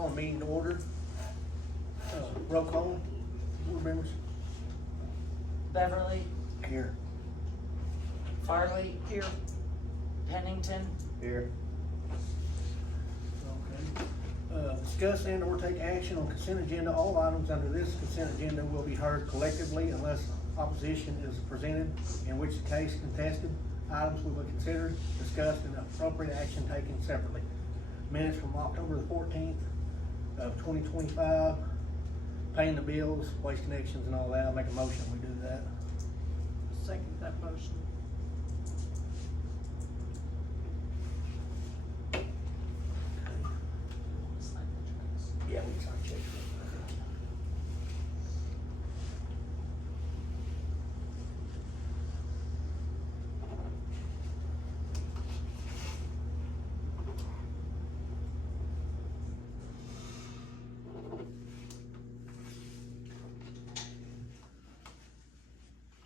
call a meeting to order. Roll call, board members. Beverly, Here. Farley. Here. Pennington. Here. Okay. Discuss and or take action on consent agenda. All items under this consent agenda will be heard collectively unless opposition is presented, in which case contested items will be considered, discussed, and appropriate action taken separately. Minutes from October the 14th of 2025, paying the bills, waste connections and all that. I'll make a motion, we do that. Second that motion. Yeah, we can sign checks.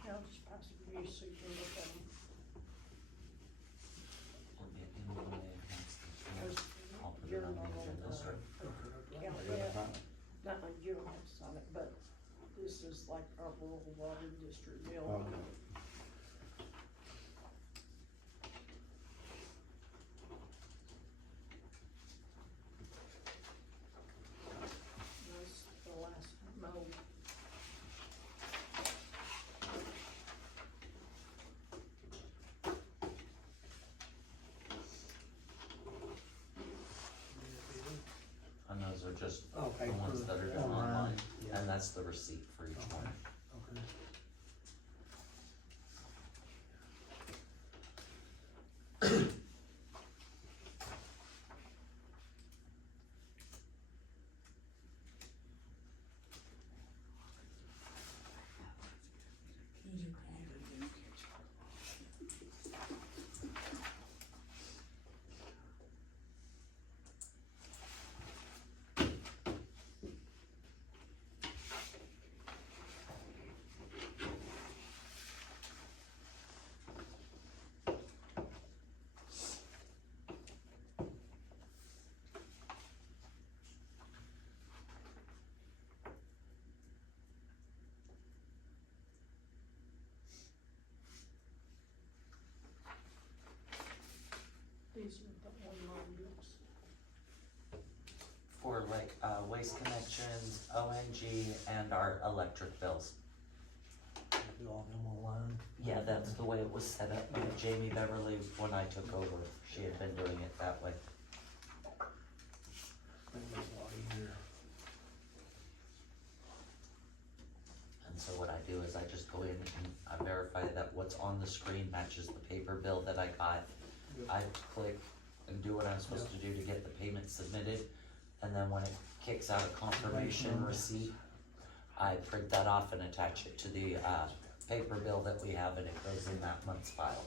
I'll just pass it to you so you can look at them. Because you're not on yeah, not like you don't have to sign it, but this is like our rural water district bill. That's the last mow. And those are just Okay, the ones for that are the done online, online, yeah. and that's the receipt for each one. Okay. These are the online bills. For like, waste connections, ONG, and our electric bills. Do all them online. Yeah, that's the way it was set up by Jamie Beverly when I took over. She had been doing it that way. That makes it a lot easier. And so what I do is I just go in and I verify that what's on the screen matches the paper bill that I got. I click and do what I'm supposed to do to get the payment submitted, and then when it kicks out a confirmation receipt, I print that off and attach it to the, paper bill that we have, and it goes in that month's file.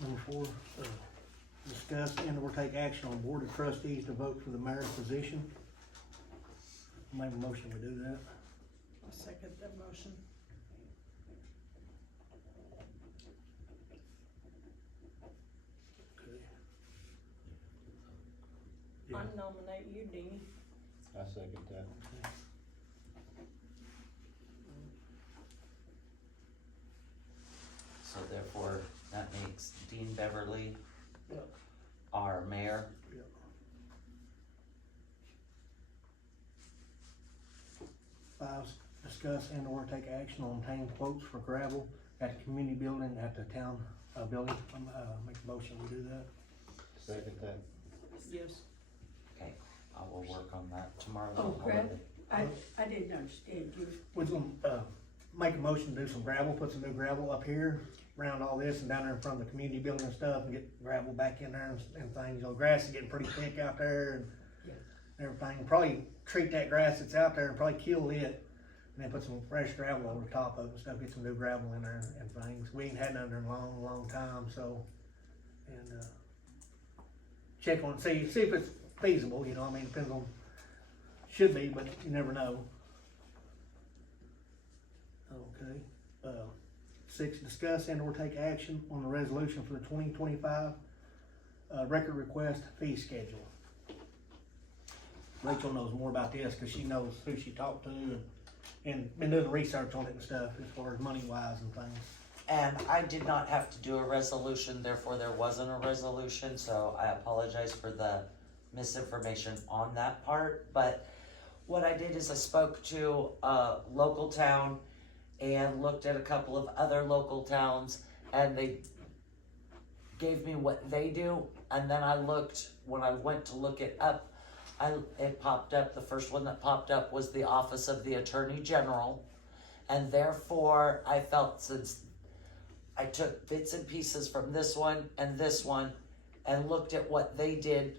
Number 4, discuss and or take action on board of trustees to vote for the mayor's position. Make a motion, we do that. I second that motion. Okay. I Yeah. nominate you, Deanie. I second that. So therefore, that makes Dean Beverly Yep. our mayor. Yep. 5, discuss and or take action on obtaining quotes for gravel at the community building at the town, building. Make a motion, we do that. Second that. Yes. Okay, I will work on that tomorrow. Oh, Brad, I didn't understand you. We're gonna, make a motion to do some gravel, put some new gravel up here around all this and down there in front of the community building and stuff, and get gravel back in there and things. You know, grass is getting pretty thick out there and everything. Probably treat that grass that's out there and probably kill it, and then put some fresh gravel over the top of it and stuff, get some new gravel in there and things. We ain't had none in a long, long time, so, and, check on, see if it's feasible, you know, I mean, depends on, should be, but you never know. Okay, 6, discuss and or take action on the resolution for the 2025, record request fee schedule. Rachel knows more about this, cause she knows who she talked to and been doing research on it and stuff, as far as money wise and things. And I did not have to do a resolution, therefore there wasn't a resolution, so I apologize for the misinformation on that part. But what I did is I spoke to a local town and looked at a couple of other local towns, and they gave me what they do. And then I looked, when I went to look it up, it popped up, the first one that popped up was the Office of the Attorney General. And therefore, I felt, since I took bits and pieces from this one and looked at what they did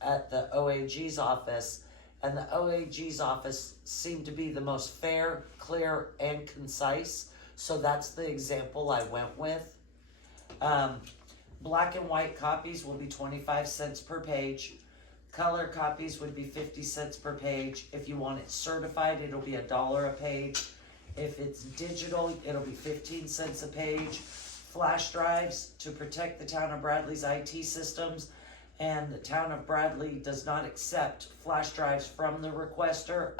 at the OAG's office, and the OAG's office seemed to be the most fair, clear, and concise. So that's the example I went with. Black and white copies will be 25 cents per page. Color copies would be 50 cents per page. If you want it certified, it'll be $1 a page. If it's digital, it'll be 15 cents a page. Flash drives to protect the town of Bradley's IT systems, and the town of Bradley does not accept flash drives from the requester.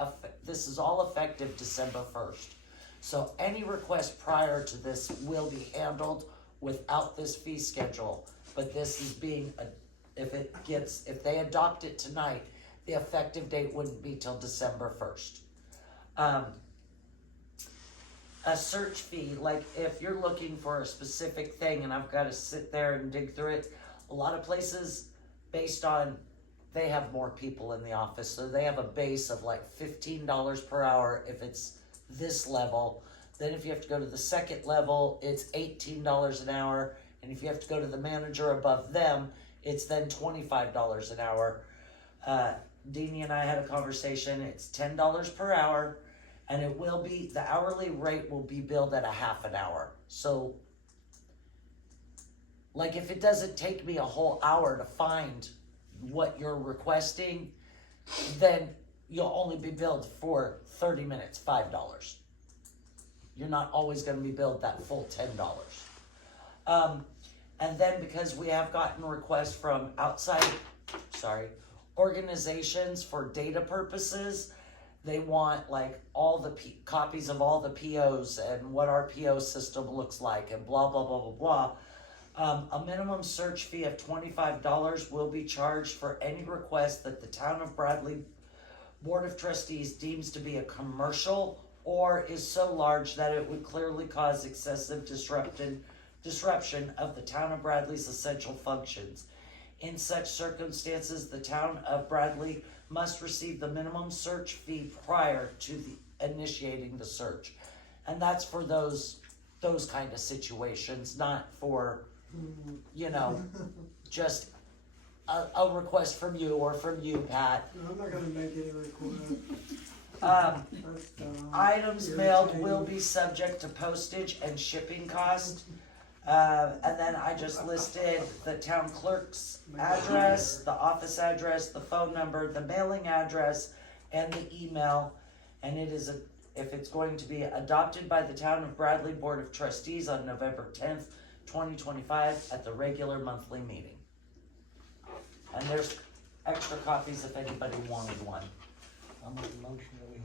This is all effective December 1st. So any request prior to this will be handled without this fee schedule, but this is being, if they adopt it tonight, the effective date wouldn't be till December 1st. A search fee, like if you're looking for a specific thing and I've got to sit there and dig through it, a lot of places, based on, they have more people in the office, so they have a base of like $15 per hour if it's this level. Then if you have to go to the second level, it's $18 an hour, and if you have to go to the manager above them, it's then $25 an hour. Deanie and I had a conversation, it's $10 per hour, and it will be, the hourly rate will be billed at a half an hour. So, like if it doesn't take me a whole hour to find what you're requesting, then you'll only be billed for 30 minutes, $5. You're not always gonna be billed that full $10. And then because we have gotten requests from outside, organizations for data purposes, they want like all the copies of all the POs and what our PO system looks like and blah, blah, blah, blah, blah. A minimum search fee of $25 will be charged for any request that the Town of Bradley Board of Trustees deems to be a commercial or is so large that it would clearly cause excessive disruption of the Town of Bradley's essential functions. In such circumstances, the Town of Bradley must receive the minimum search fee prior to initiating the search. And that's for those kind of situations, not for, just a request from you or from you, Pat. No, I'm not gonna make any request. Items mailed will be subject to postage and shipping cost. And then I just listed the town clerk's address, the office address, the phone number, the mailing address, and the email. And it is if it's going to be adopted by the Town of Bradley Board of Trustees on November 10th, 2025 at the regular monthly meeting. And there's extra copies if anybody wanted one. I'll make a motion that we.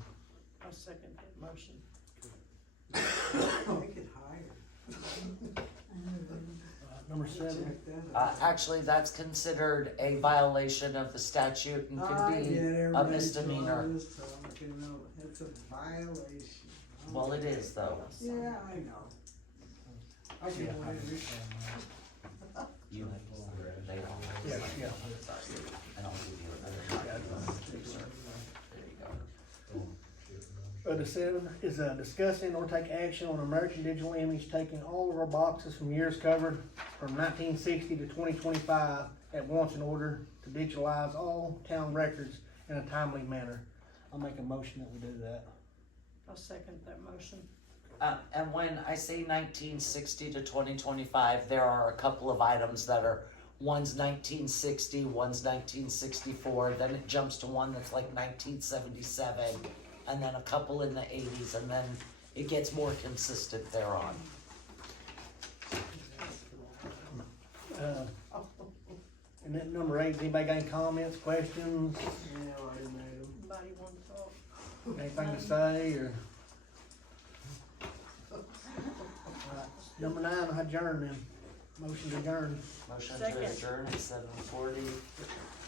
I second that motion. Make it higher. Number 7. Check that out. Actually, that's considered a violation of the statute and could be a misdemeanor. It's a violation. Well, it is though. Yeah, I know. I can wait. You, they don't. Yeah. Sorry, and I'll give you another copy. There you The seven is discussing or take action on American Digital Image, taking all of our boxes from years covered from 1960 to 2025 at once in order to digitalize all town records in a timely manner. I'll make a motion that we do that. I'll second that motion. And when I say 1960 to 2025, there are a couple of items that are, one's 1960, one's 1964, then it jumps to one that's like 1977, and then a couple in the 80s, and then it gets more consistent thereon. And then number 8, anybody got any comments, questions, Yeah, I already made them. Anybody want to talk? anything to say, or? Number 9, I adjourn then. Motion to adjourn. Motion to Second. adjourn at 7:40.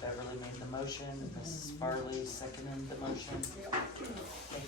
Beverly made the motion, Mrs. Farley seconded the motion. Yep. Okay.